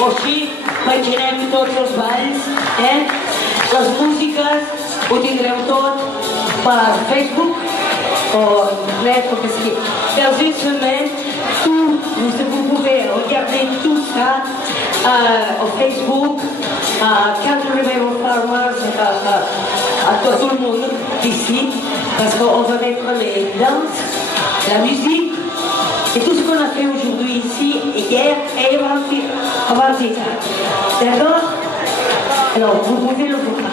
O així penjarem tots els balls, les músiques, ho tindreu tot per Facebook o internet, o que sigui. Els instruments, vous pouvez regarder tout ça au Facebook, Country River Farmers, à tout le monde d'ici, parce qu'on va mettre les danses, la musique, et tout ce qu'on a fait aujourd'hui ici, et hier, et avant-hier. D'accord? Alors, vous pouvez le voir.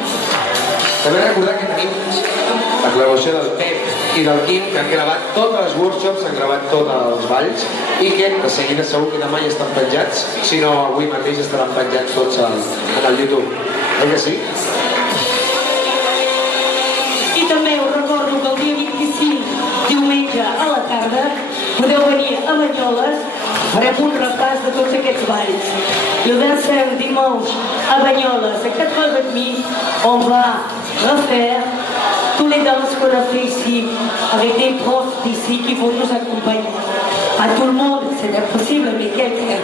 També recordar que tenim la col·laboració del Pep i del Quim, que han gravat tots els workshops, han gravat tots els balls, i que de seguida segur que demà ja estan penjats, si no avui mateix estaran penjats tots en el YouTube. Oi que sí? I també us recordo que el dia 25, diumenge a la tarda, podeu venir a Banyoles, farem un repàs de tots aquests balls. I el 25 dimanche à Banyoles, à 4h30, on va refaire tous les danses qu'on a fait ici, avec des profs d'ici qui vont nous accompagner. Pas tout le monde, c'est impossible, mais quelqu'un.